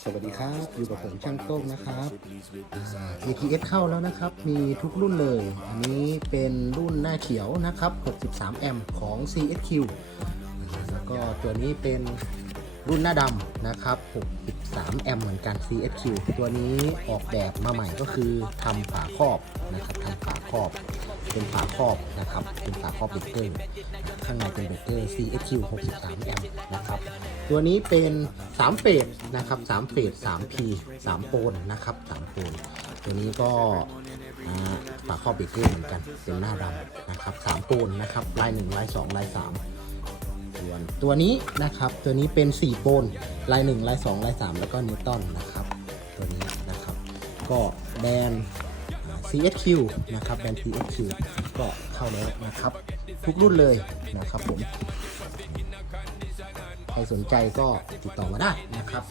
สวัสดีครับ อยู่กับผมช่างโต้งนะครับอ่า ATS เข้าแล้วนะครับ มีทุกรุ่นเลย อันนี้เป็นรุ่นหน้าเขียวนะครับ 63 แอมป์ของ CSQ แล้วก็ตัวนี้เป็นรุ่นหน้าดำนะครับ 63 แอมป์เหมือนกัน CSQ ตัวนี้ออกแบบมาใหม่ก็คือทำฝาครอบนะครับทำฝาครอบ เป็นฝาครอบนะครับ เป็นฝาครอบเบรกเกอร์ ข้างในเป็นเบรกเกอร์ CSQ 63 แอมป์นะครับ ตัวนี้เป็น 3เฟสนะครับ3เฟส3 P 3โปนนะครับ3โปนตัวนี้ก็อ่าฝาครอบเบรกเกอร์เหมือนกันเป็นหน้าดำนะครับ3โปนนะครับลาย1ลาย2ลาย3ส่วนตัวนี้นะครับตัวนี้เป็น4โปนลาย1ลาย2ลาย3แล้วก็นิวตันนะครับตัวนี้นะครับก็แบรนด์ CSQ นะครับแบรนด์ CSQ ก็เข้าแล้วนะครับ ทุกรุ่นเลยนะครับผม ใครสนใจก็ติดต่อมาได้นะครับ